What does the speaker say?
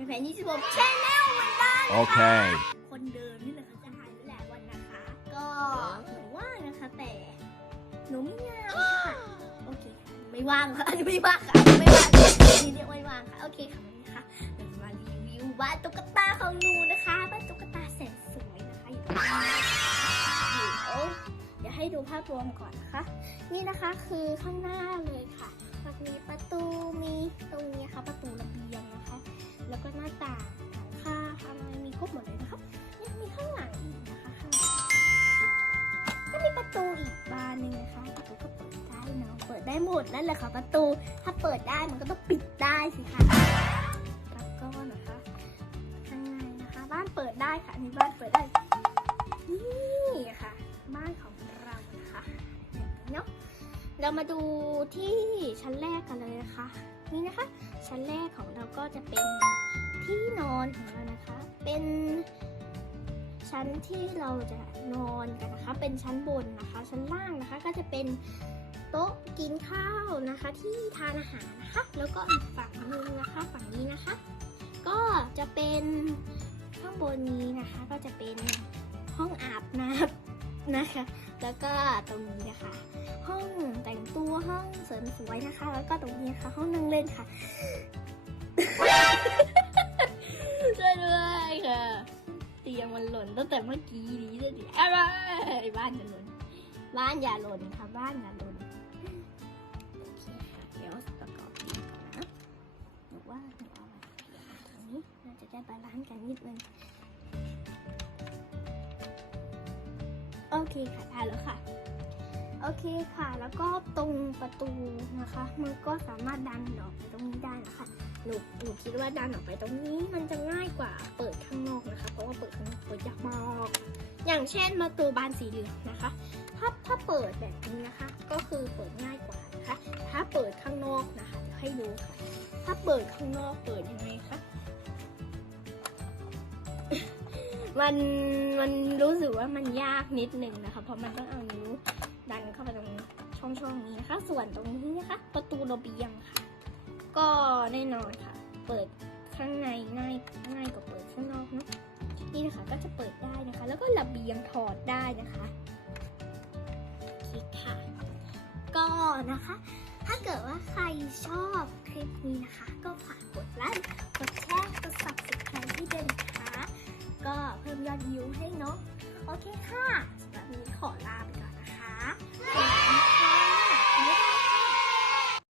เป็นแผน26 Channel เหมือนกัน Okay. คนเดิมนี่แหละค่ะจะหายไปหลายวันนะคะ ก็หนูว่างนะคะแต่หนูไม่งานค่ะโอเคค่ะไม่ว่างค่ะอันนี้ไม่ว่างค่ะอันนี้ไม่ว่างอันนี้เรียกว่าไม่ว่างค่ะโอเคค่ะวันนี้นะคะเราจะมารีวิวบ้านตุ๊กตาของหนูนะคะบ้านตุ๊กตาแสนสวยนะคะอยู่ตรงนี้เดี๋ยวเดี๋ยวให้ดูภาพรวมก่อนนะคะ นี่นะคะคือข้างหน้าเลยค่ะ บานหนึ่งนะคะประตูก็เปิดได้เนาะเปิดได้หมดนั่นแหละค่ะประตู ถ้าเปิดได้มันก็ต้องปิดได้สิคะแล้วก็นะคะข้างในนะคะ บ้านเปิดได้ค่ะอันนี้บ้านเปิดได้นี่ค่ะ บ้านของเรานะคะเนาะเรามาดูที่ชั้นแรกกันเลยนะคะนี่นะคะ ชั้นแรกของเราก็จะเป็นที่นอนของเรานะคะ เป็น ชั้นที่เราจะนอนกันนะคะ เป็นชั้นบนนะคะ ชั้นล่างนะคะก็จะเป็นโต๊ะกินข้าวนะคะ ที่ทานอาหารนะคะ แล้วก็อีกฝั่งนึงนะคะ ฝั่งนี้นะคะ ก็จะเป็นข้างบนนี้นะคะ ก็จะเป็นห้องอาบน้ำนะคะ แล้วก็ตรงนี้นะคะ ห้องแต่งตัวห้องเสริมสวยนะคะ แล้วก็ตรงนี้นะคะ ห้องนั่งเล่นค่ะ เตียงมันหล่นตั้งแต่เมื่อกี้นี้เลยดิอะไรบ้านอย่าหล่นบ้านอย่าหล่นค่ะบ้านอย่าหล่นโอเคค่ะเดี๋ยวประกอบเตียงก่อนนะหนูว่าหนูเอามาตรงนี้น่าจะได้บาลานซ์กันนิดนึงโอเคค่ะได้แล้วค่ะโอเคค่ะ แล้วก็ตรงประตูนะคะ มันก็สามารถดันออกไปตรงนี้ได้นะคะ หนู หนูคิดว่าดันออกไปตรงนี้มันจะง่ายกว่าเปิด ยากมาก อย่างเช่นประตูบานสีเหลืองนะคะ ถ้าถ้าเปิดแบบนี้นะคะ ก็คือเปิดง่ายกว่านะคะ ถ้าเปิดข้างนอกนะคะให้ดูค่ะ ถ้าเปิดข้างนอกเปิดยังไงคะ มันมันรู้สึกว่ามันยากนิดหนึ่งนะคะ เพราะมันต้องเอานิ้วดันเข้าไปตรงช่องช่องนี้นะคะ ส่วนตรงนี้นะคะ ประตูระเบียงค่ะ ก็แน่นอนค่ะ เปิดข้างในง่ายง่ายกว่าเปิดข้างนอกเนาะ นี่นะคะก็จะเปิดได้นะคะ แล้วก็ระเบียงถอดได้นะคะคลิกค่ะ ก็นะคะ ถ้าเกิดว่าใครชอบคลิปนี้นะคะ ก็ฝากกดไลค์กดแชร์กด subscribe ให้ด้วยนะคะ ก็เพิ่มยอดวิวให้เนาะโอเคค่ะแบบนี้ขอลา